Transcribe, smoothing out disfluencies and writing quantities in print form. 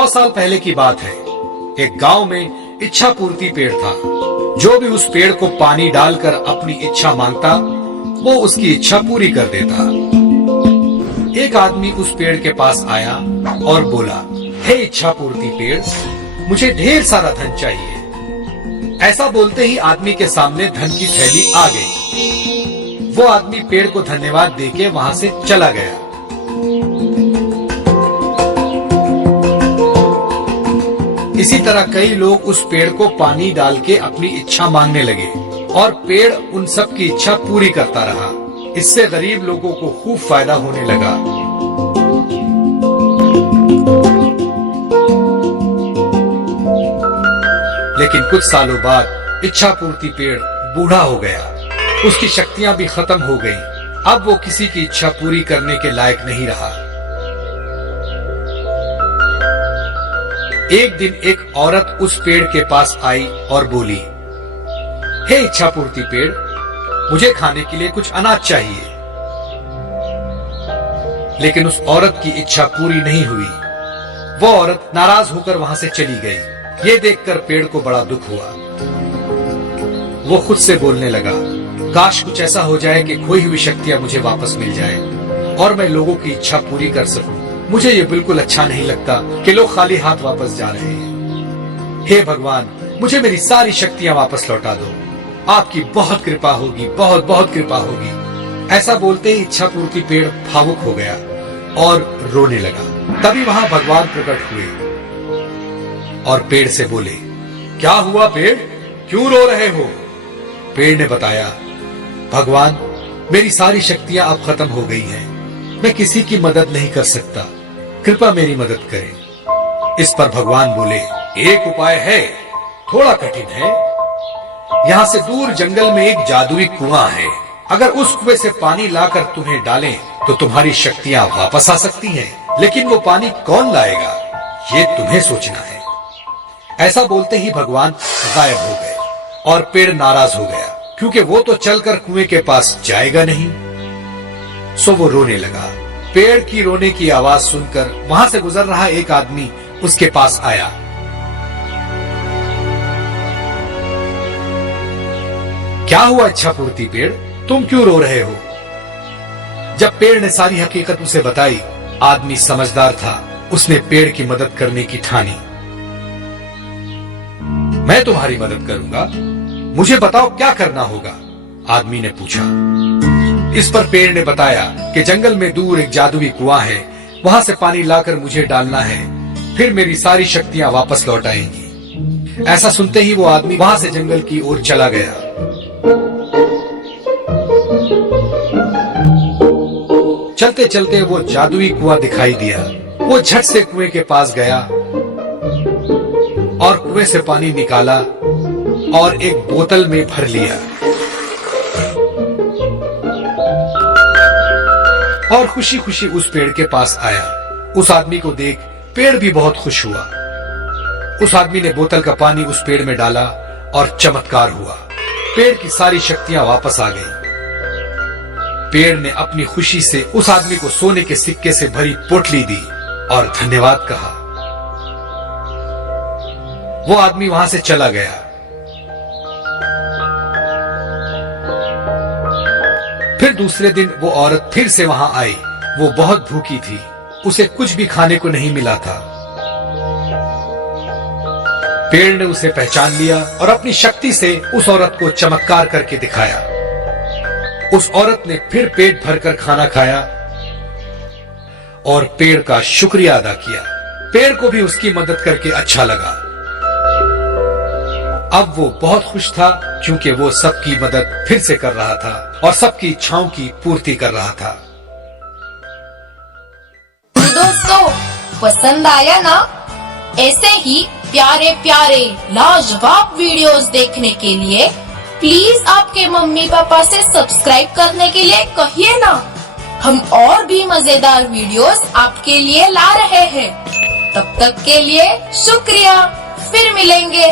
100 साल पहले की बात है। एक गांव में इच्छा पूर्ति पेड़ था। जो भी उस पेड़ को पानी डालकर अपनी इच्छा मांगता, वो उसकी इच्छा पूरी कर देता। एक आदमी उस पेड़ के पास आया और बोला, हे इच्छा पूर्ति पेड़, मुझे ढेर सारा धन चाहिए। ऐसा बोलते ही आदमी के सामने धन की थैली आ गई। वो आदमी पेड़ को धन्यवाद देके वहां से चला गया। इसी तरह कई लोग उस पेड़ को पानी डाल के अपनी इच्छा मांगने लगे और पेड़ उन सब की इच्छा पूरी करता रहा। इससे गरीब लोगों को खूब फायदा होने लगा। लेकिन कुछ सालों बाद इच्छा पूर्ति पेड़ बूढ़ा हो गया। उसकी शक्तियां भी खत्म हो गईं। अब वो किसी की इच्छा पूरी करने के लायक नहीं रहा। एक दिन एक औरत उस पेड़ के पास आई और बोली, हे इच्छा पूर्ति पेड़, मुझे खाने के लिए कुछ अनाज चाहिए। लेकिन उस औरत की इच्छा पूरी नहीं हुई। वो औरत नाराज होकर वहां से चली गई। ये देखकर पेड़ को बड़ा दुख हुआ। वो खुद से बोलने लगा, काश कुछ ऐसा हो जाए कि खोई हुई शक्तियां मुझे वापस मिल जाए और मैं लोगों की इच्छा पूरी कर सकूं। मुझे ये बिल्कुल अच्छा नहीं लगता कि लोग खाली हाथ वापस जा रहे हैं। हे भगवान, मुझे मेरी सारी शक्तियां वापस लौटा दो। आपकी बहुत कृपा होगी, बहुत बहुत कृपा होगी। ऐसा बोलते ही इच्छा पूर्ति पेड़ भावुक हो गया और रोने लगा। तभी वहां भगवान प्रकट हुए और पेड़ से बोले, क्या हुआ पेड़, क्यों रो रहे हो? पेड़ ने बताया, भगवान, मेरी सारी शक्तियां अब खत्म हो गई हैं। मैं किसी की मदद नहीं कर सकता। कृपया मेरी मदद करें। इस पर भगवान बोले, एक उपाय है, थोड़ा कठिन है। यहाँ से दूर जंगल में एक जादुई कुआं है। अगर उस कुएं से पानी लाकर तुम्हें डालें तो तुम्हारी शक्तियां वापस आ सकती हैं। लेकिन वो पानी कौन लाएगा, ये तुम्हें सोचना है। ऐसा बोलते ही भगवान गायब हो गए और पेड़ नाराज हो गया, क्योंकि वो तो चलकर कुएं के पास जाएगा नहीं। सो वो रोने लगा। पेड़ की रोने की आवाज सुनकर वहां से गुजर रहा एक आदमी उसके पास आया। क्या हुआ इच्छा पूर्ति पेड़, तुम क्यों रो रहे हो? जब पेड़ ने सारी हकीकत उसे बताई, आदमी समझदार था। उसने पेड़ की मदद करने की ठानी। मैं तुम्हारी मदद करूंगा, मुझे बताओ क्या करना होगा? आदमी ने पूछा। इस पर पेड़ ने बताया कि जंगल में दूर एक जादुई कुआं है, वहां से पानी लाकर मुझे डालना है, फिर मेरी सारी शक्तियां वापस लौट आएंगी। ऐसा सुनते ही वो आदमी वहां से जंगल की ओर चला गया। चलते चलते वो जादुई कुआं दिखाई दिया। वो झट से कुएं के पास गया और कुएं से पानी निकाला और एक बोतल में भर लिया और खुशी खुशी उस पेड़ के पास आया। उस आदमी को देख पेड़ भी बहुत खुश हुआ। उस आदमी ने बोतल का पानी उस पेड़ में डाला और चमत्कार हुआ। पेड़ की सारी शक्तियां वापस आ गईं। पेड़ ने अपनी खुशी से उस आदमी को सोने के सिक्के से भरी पोटली दी और धन्यवाद कहा। वो आदमी वहां से चला गया। फिर दूसरे दिन वो औरत फिर से वहां आई। वो बहुत भूखी थी, उसे कुछ भी खाने को नहीं मिला था। पेड़ ने उसे पहचान लिया और अपनी शक्ति से उस औरत को चमत्कार करके दिखाया। उस औरत ने फिर पेट भरकर खाना खाया और पेड़ का शुक्रिया अदा किया। पेड़ को भी उसकी मदद करके अच्छा लगा। अब वो बहुत खुश था, क्योंकि वो सबकी मदद फिर से कर रहा था और सबकी इच्छाओं की पूर्ति कर रहा था। दोस्तों, पसंद आया ना? ऐसे ही प्यारे प्यारे लाजवाब वीडियोस देखने के लिए प्लीज आपके मम्मी पापा से सब्सक्राइब करने के लिए कहिए ना। हम और भी मजेदार वीडियोस आपके लिए ला रहे हैं। तब तक के लिए शुक्रिया। फिर मिलेंगे।